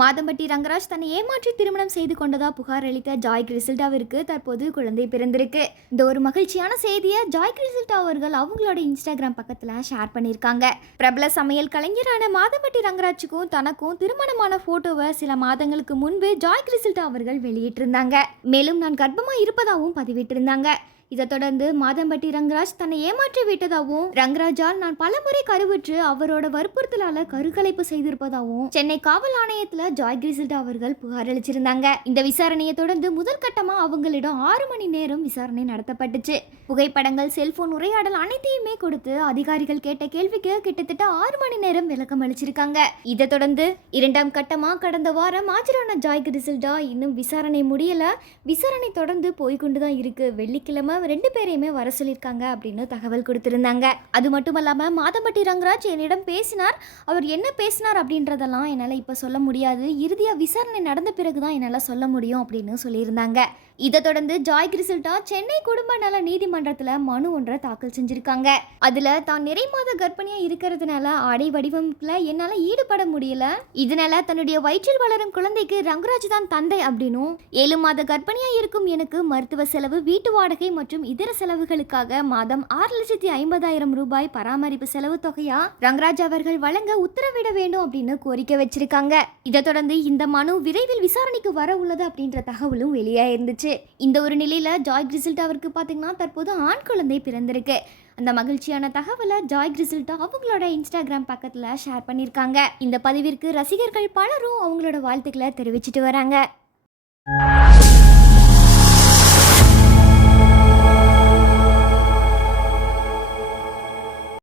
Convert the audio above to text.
மாதம்பட்டி ரங்கராஜ் தன்னை ஏமாற்றி திருமணம் செய்து கொண்டதா புகார் அளித்த ஜாய் கிறிசில்டாவிற்கு தற்போது குழந்தை பிறந்திருக்கு. இந்த ஒரு மகிழ்ச்சியான செய்தியை ஜாய் கிறிசில்டா அவர்கள் அவங்களோட இன்ஸ்டாகிராம் பக்கத்துல ஷேர் பண்ணியிருக்காங்க. பிரபல சமையல் கலைஞரான மாதம்பட்டி ரங்கராஜுக்கும் தனக்கும் திருமணமான போட்டோவை சில மாதங்களுக்கு முன்பு ஜாய் கிறிசில்டா அவர்கள் வெளியிட்டிருந்தாங்க. மேலும் நான் கர்ப்பமா இருப்பதாகவும் பதிவிட்டிருந்தாங்க. இதை தொடர்ந்து மாதம்பட்டி ரங்கராஜ் தன்னை ஏமாற்றி விட்டதாகவும், ரங்கராஜால் நான் பலமுறை கருவுற்று அவரோட வற்புறுத்தலால கருக்கலைப்பு செய்திருப்பதாகவும் சென்னை காவல் ஆணையத்துல ஜாய் கிறிசில்டா அவர்கள் புகார் அளிச்சிருந்தாங்க. இந்த விசாரணையை தொடர்ந்து முதல் கட்டமா அவங்களிடம் 6 மணி நேரம் விசாரணை நடத்தப்பட்டுச்சு. புகைப்படங்கள், செல்போன் உரையாடல் அனைத்தையுமே கொடுத்து அதிகாரிகள் கேட்ட கேள்விக்கு கிட்டத்தட்ட 6 மணி நேரம் விளக்கம் அளிச்சிருக்காங்க. இதை தொடர்ந்து 2ஆம் கட்டமா கடந்த வாரம் ஆஜரான ஜாய் கிறிசில்டா இன்னும் விசாரணை முடியல, விசாரணை தொடர்ந்து போய்கொண்டுதான் இருக்கு, வெள்ளிக்கிழமை 2 பேரையுமே வர சொல்லியிருக்காங்க அப்படின்னு தகவல் கொடுத்திருந்தாங்க. அது மட்டும் இல்லாம மாதம்பட்டி ரங்கராஜ் என்னிடம் பேசினார், அவர் என்ன பேசினார் அப்படின்றதெல்லாம் என்னால் இப்போ சொல்ல முடியாது, இறுதியாக விசாரணை நடந்த பிறகுதான் என்னால் சொல்ல முடியும் அப்படின்னு சொல்லியிருந்தாங்க. இதை தொடர்ந்து ஜாய் கிறிசில்டா சென்னை குடும்ப நல நீதிமன்றத்தில் மனு ஒன்றை தாக்கல் செஞ்சிருக்காங்க. அதுல தான் நிறை மாத கர்ப்பிணியா இருக்கிறதுனால ஆடை வடிவமைப்புல என்னால ஈடுபட முடியல, இதனால தன்னுடைய வயிற்றில் வளரும் குழந்தைக்கு ரங்கராஜ் தான் தந்தை அப்படின்னும், 7 மாத கர்ப்பிணியா இருக்கும் எனக்கு மருத்துவ செலவு, வீட்டு வாடகை மற்றும் இதர செலவுகளுக்காக மாதம் 6,50,000 ரூபாய் பராமரிப்பு செலவு தொகையா ரங்கராஜ் அவர்கள் வழங்க உத்தரவிட வேண்டும் அப்படின்னு கோரிக்கை வச்சிருக்காங்க. இதை தொடர்ந்து இந்த மனு விரைவில் விசாரணைக்கு வர உள்ளது அப்படின்ற தகவலும் வெளியாயிருந்துச்சு. இந்த ஒரு நிலையில ஜாய் கிறிசில்டாவிற்கு பாத்தீங்கன்னா தற்போது ஆண் குழந்தை பிறந்திருக்கு. அந்த மகிழ்ச்சியான தகவலை ஜாய் கிறிசில்டா அவங்களோட இன்ஸ்டாகிராம் பக்கத்துல ஷேர் பண்ணியிருக்காங்க. இந்த பதிவிற்கு ரசிகர்கள் பலரும் அவங்களோட வாழ்த்துக்களை தெரிவிச்சிட்டு வராங்க.